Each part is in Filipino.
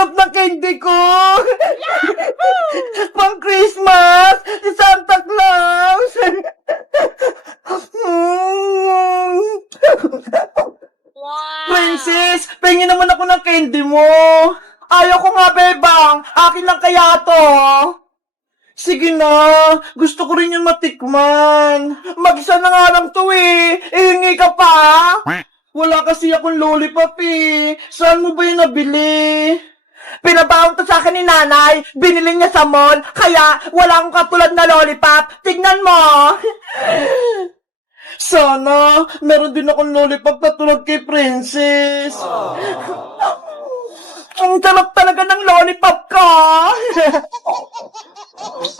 sarap ng candy ko! Pang Christmas! Si Santa Claus! Princess, pengin naman ako ng candy mo! Ayaw ko nga, bebang! Akin lang kaya to! Sige na, gusto ko rin yung matikman. Mag-isa na nga lang to eh. Ihingi ka pa? Wala kasi akong lollipop eh. Saan mo ba yung nabili? Pinabaon to sa akin ni nanay. Binili niya sa mall. Kaya wala akong katulad na lollipop. Tignan mo. Sana, meron din akong lollipop na tulad kay Princess. Ang sarap talaga ng lollipop ka.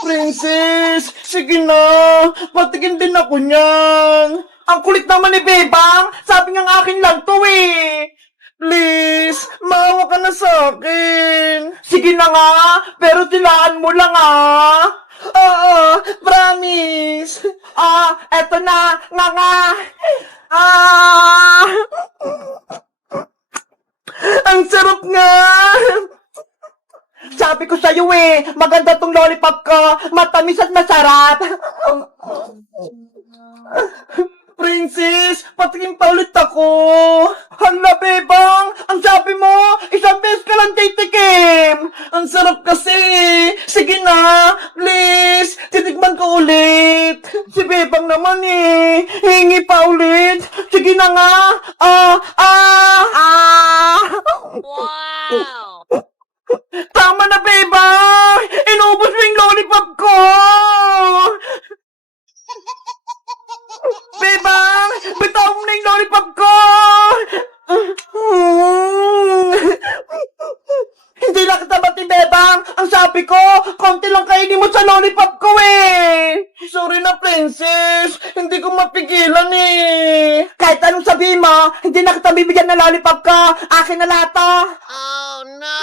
Princess, sige na. Patikin din ako niyan. Ang kulit naman ni Bebang. Sabi nga akin lang to eh. Please, maawa ka na sa akin. Sige na nga, pero tilaan mo lang ah. Oo, promise. Eto na, nga. Ang sarap nga. Sabi ko sa'yo eh, maganda tong lollipop ko, matamis at masarap. Princess, patikin pa ulit ako. Hala, bebang, ang sabi mo, isang beses ka lang titikim. Ang sarap kasi. Sige na, please, titikman ko ulit. Si bebang naman eh, hingi pa ulit. Sige na nga. Wow! Tama na, bebang! Inubos mo yung lollipop ko! Bebang! Bitaw mo na yung lollipop ko! Hindi lang kita bati, bebang! Ang sabi ko, konti lang kainin mo sa lollipop ko eh! Sorry na, princess! Hindi ko mapigilan eh! Kahit anong sabihin mo, hindi na kita bibigyan ng lollipop ko! Akin na lahat to! Oh no!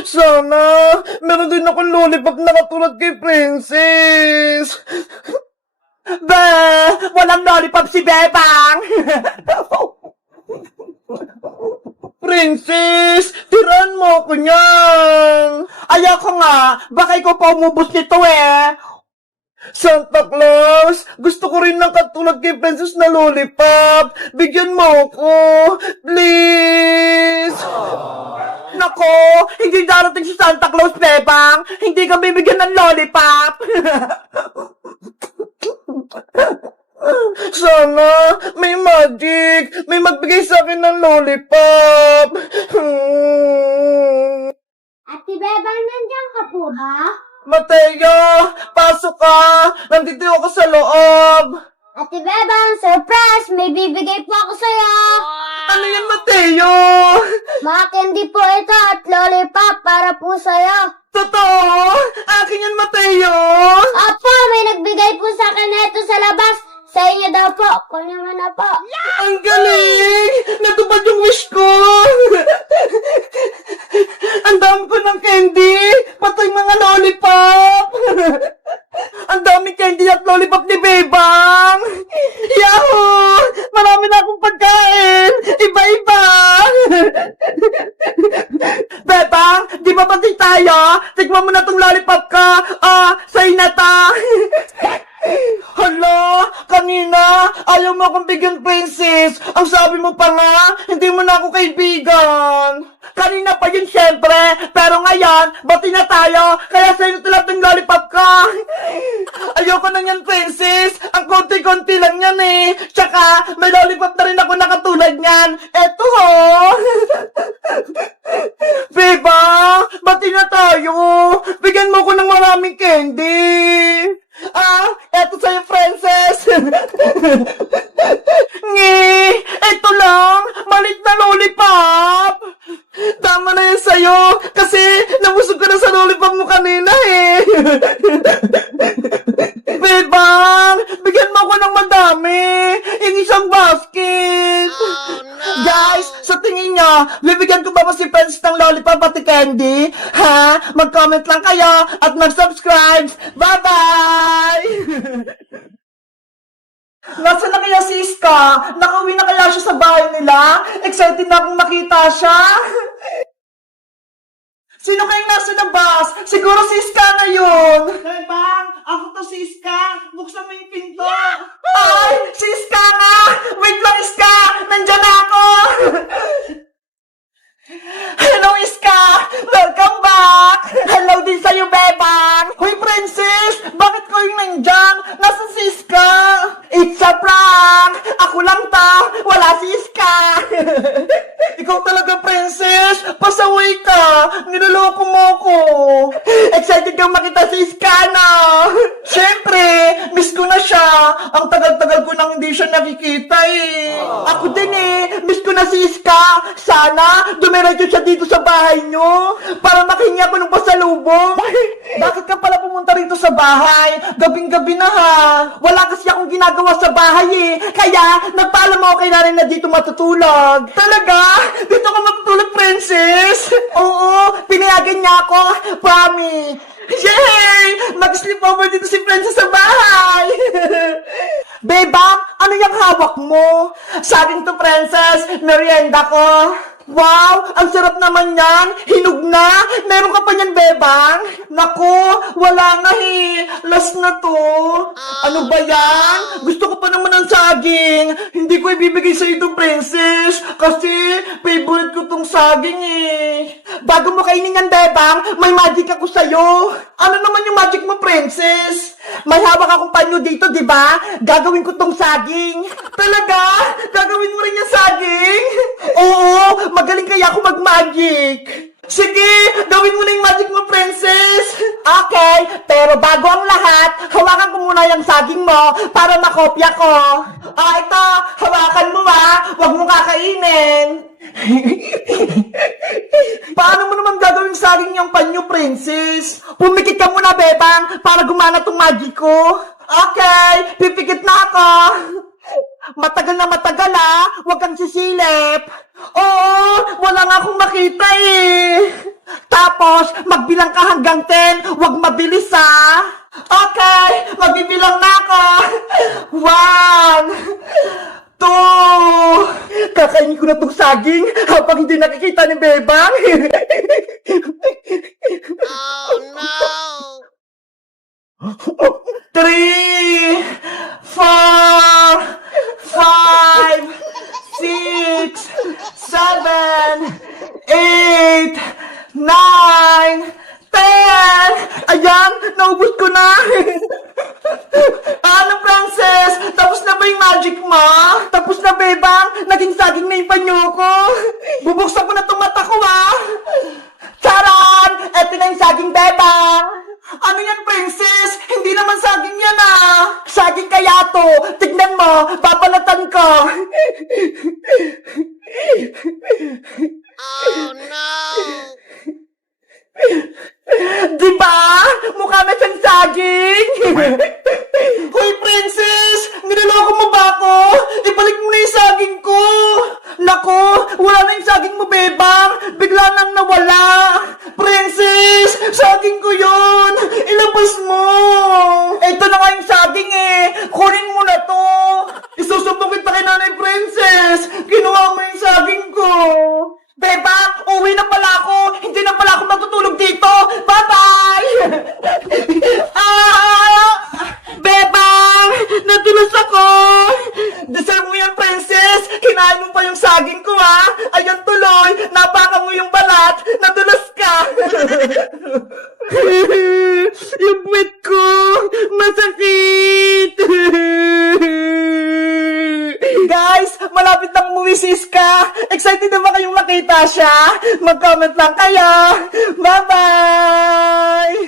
Sana, meron din akong lollipop na katulad kay Princess. Walang lollipop si Bebang. Princess, tiran mo ako niyan. Ayoko nga, baka ikaw pa umubos nito eh. Santa Claus, gusto ko rin ng katulad kay Princess na lollipop. Bigyan mo ako, please. Nako, hindi darating si Santa Claus, Bebang. Hindi ka bibigyan ng lollipop. Sana, may magic. May magbigay sa akin ng lollipop. Ate Bebang, nandiyan ka po ba? Mateo, pasok ka. Nandito ako sa loob. Ate Bebang, surprise! May bibigay po ako sa'yo! Ano yan, Mateo? Mga candy po ito at lollipop para po sa'yo. Totoo? Akin yan, Mateo? Opo, may nagbigay po sa akin na ito sa labas. Sa inyo daw po. Kunin mo na po. Ang galing! Natupad yung wish ko! Ang dami ko ng candy! Pati mga lollipop! Ang dami candy at lollipop ni Bebang! Yahoo! Marami na akong pagkain! Iba-iba! Bebang, di ba pati tayo? Tikman mo na tong lollipop ka! Sa'yo na ta! Hala, kanina, ayaw mo akong bigyan, Princess. Ang sabi mo pa nga, hindi mo na ako kaibigan. Kanina pa yun, syempre. Pero ngayon, bati na tayo. Kaya sa'yo na ng lollipop ka. Ayoko na yan, Princess. Ang konti-konti lang yan eh. Tsaka, may lollipop na rin ako na katulad niyan. Eto ho. Beba, bati na tayo. Bigyan mo ko ng maraming candy. Eto sa'yo, Princess. Eto lang, malit na lollipop. Tama na yan sa'yo, kasi nabusog ka na sa lollipop mo kanina eh. Bebang, bigyan mo ako ng madami. Yung isang basket. Oh no! Guys, sa tingin nyo, bibigyan ko ba si Princess ng lollipop at candy? Ha? Mag-comment lang kayo at mag-subscribe. Bye-bye! Nasaan na kaya si Iska? Nakauwi na kaya nga siya sa bahay nila. Excited na akong makita siya. Sino kayong nasa labas? Siguro si Iska na yun. Bebang, ako to si Iska. Buksan mo yung pinto. Ay, si Iska nga. Wait lang, Iska. Nandyan na ako. Hello, Iska! Welcome back! Hello din sa'yo, Bebang! Hoy, Princess! Bakit ko yung nandyan? Nasa si Iska? It's a prank! Ako lang ta! Wala si Iska! Ikaw talaga, Princess! Pasaway ka! Niloloko mo ko! Excited kang makita si Iska na! Siyempre! Miss ko na siya! Ang tagal-tagal ko nang hindi siya nakikita eh! Ako din eh! Miss ko na si Iska! Sana dumiretso siya dito sa bahay nyo para makihingi ako ng pasalubong. Bakit ka pala pumunta rito sa bahay? Gabing-gabi na ha. Wala kasi akong ginagawa sa bahay eh. Kaya nagpaalam ako kay nanay na dito matutulog. Talaga? Dito ka matutulog, Princess? Oo, pinayagan niya ako. Promise. Yay! Mag-sleep over dito si Princess sa bahay. Bebang, ano yung hawak mo? Saging to, Princess. Merienda ko. Wow! Ang sarap naman yan! Hinog na! Meron ka pa niyan, Bebang? Naku! Wala na eh! Last na to! Ano ba yan? Gusto ko pa naman ng saging! Hindi ko ibibigay sa ito, Princess! Kasi favorite ko tong saging eh! Bago mo kainin yan, Bebang, may magic ako sa'yo! Ano naman yung magic mo, Princess? May hawak akong panyo dito, di ba? Gagawin ko tong saging! Talaga? Gagawin mo rin yung saging? Oo! Magaling kaya ako mag-magic. Sige, gawin mo na yung magic mo, Princess. Okay, pero bago ang lahat, hawakan ko muna yung saging mo para makopya ko. Ito, hawakan mo huwag mo kakainin. Paano mo naman gagawin saging yung panyo, Princess? Pumikit ka muna, Bebang, para gumana tong magic ko. Okay, pipikit na ako. Matagal na matagal huwag kang sisilip. Oo, wala nga akong makita eh. Tapos, magbilang ka hanggang 10, huwag mabilis Okay, magbibilang na ako. 1, 2, kakainin ko na itong saging habang hindi nakikita ni Bebang. Oh no! 3, 4, 5, 6, 7, 8, 9, 10! Ayan, naubos ko na! Ano, Princess? Tapos na ba yung magic mo? Tapos na, Bebang? Naging saging na yung panyo ko? Bubuksan ko na itong mata ko, Charan! Eto na yung saging, Bebang! Ano yan, Princess? Hindi naman saging yan, Saging kaya to. Tignan mo, babalatan ko. Oh no! Diba? Mukha na siyang saging. Hoy, Princess! Niloloko mo ba ako? Ibalik mo na yung saging ko. Nako, wala na yung saging mo, Bebang. Bigla nang nawala. Princess, saging ko yun. Ilabas mo. Ito na nga yung saging eh. Kunin mo na to. Isusubok kita kay Nanay Princess. Kinuha mo yung saging ko. Bebang, uwi na pala ako. Hindi na pala ako matutulog dito. Bye-bye! Bebang! Natulos ako! Deserve mo yan, Princess! Kinain mo pa yung saging ko, Ayan tuloy! Napaka mo yung balat! Natulos ka! Yung puwet ko! Masakit! Guys, malapit nang umuwi si Iska. Excited na ba kayong makita siya? Mag-comment lang kayo. Bye-bye!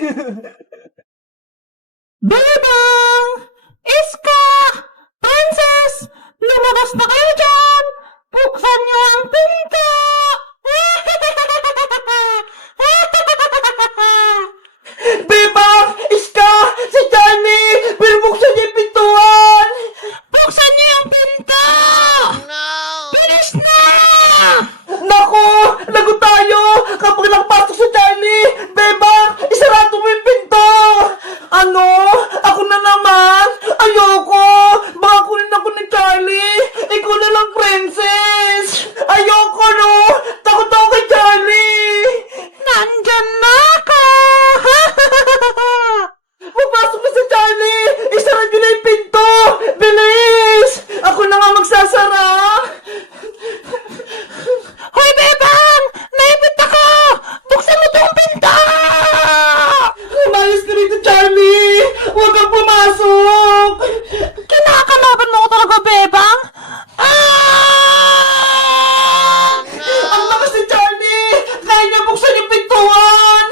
Bebang! Iska! Princess! Lumabas na kayo dyan! Buksan niyo ang pinto! Bebang! Iska! Si Charlie! Binubuksan niya yung pintuan! Buksan niyo yung pinto! No! Bilis na! Naku! Lagot tayo! Kapag nagpasok si Charlie! Bebang! Isarado mo yung pinto! Ano? Ako na naman? Ayoko! Baka kunin ako ni Charlie! Ikaw na lang, friend! Princess! Ayoko, no! Takot ako kay Charlie! Nandyan na ako! Papasok na si Charlie! Isara niyo na yung pinto! Bilis! Ako na nga magsasara! Hoy, Bebang! Naipit ako! Buksan mo tong pinto! Umayos ka rito, Charlie! Huwag kang pumasok! Kinakalaban mo ko talaga, Bebang? Ah! Ang lakas ni Charlie! Kaya niya buksan yung pintuan!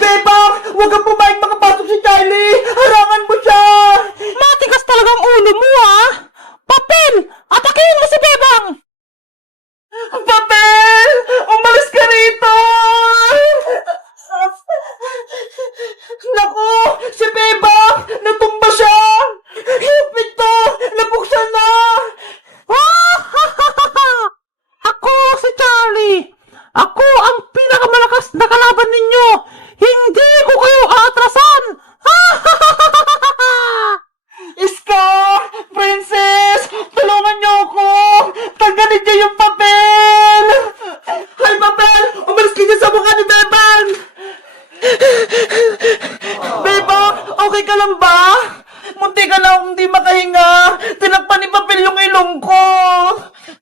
Bebang! Huwag kang pumayag makapasok si Charlie! Harangan mo siya! Matigas talagang ulo mo, ah! Papel! Atakihin mo si Bebang! Papel! Umalis ka rito! Naku! Si Bebang! Natumba siya! Yung pinto! Nabuksan na! Ako si Charlie! Ako ang pinakamalakas na kalaban ninyo! Hindi ko kayo aatrasan! Iska! Princess! Tulungan niyo ako! Tanggalin niyo yung papel! Hay, papel! Umalis ka dyan sa mukha ni Bebang! Bebang! Okay ka lang ba? Munti ka lang hindi makahinga! Tinakpan ni papel yung ilong ko!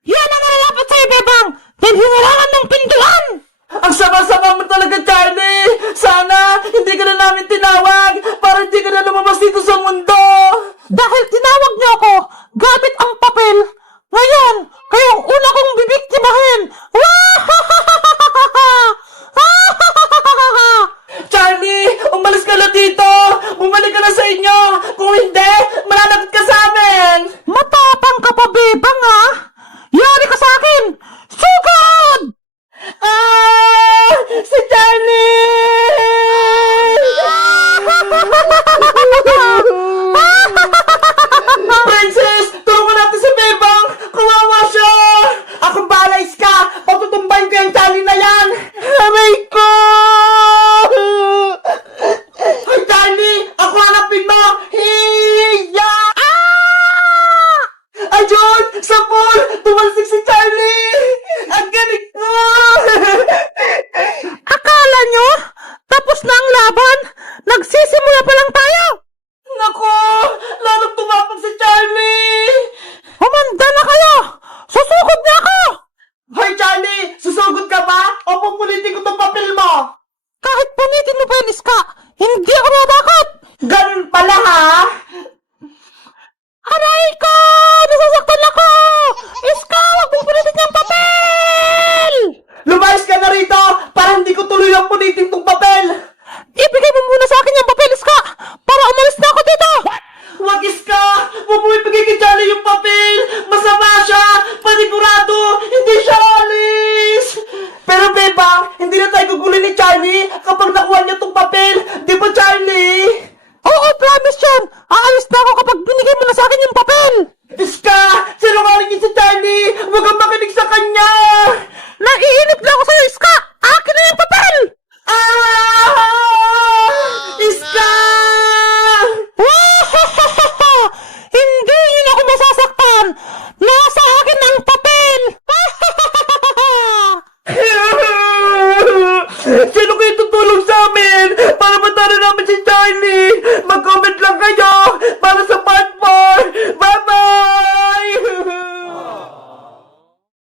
Yan ang nalalapat sa'yo, Bebang! Yan hinarangan ng pintuan! Ang sama-sama mo talaga, Charlie! Sana hindi ka na namin tinawag para hindi ka na lumabas dito sa mundo! Dahil tinawag niyo ako gamit ang papel, ngayon, kayong una kong bibiktimahin!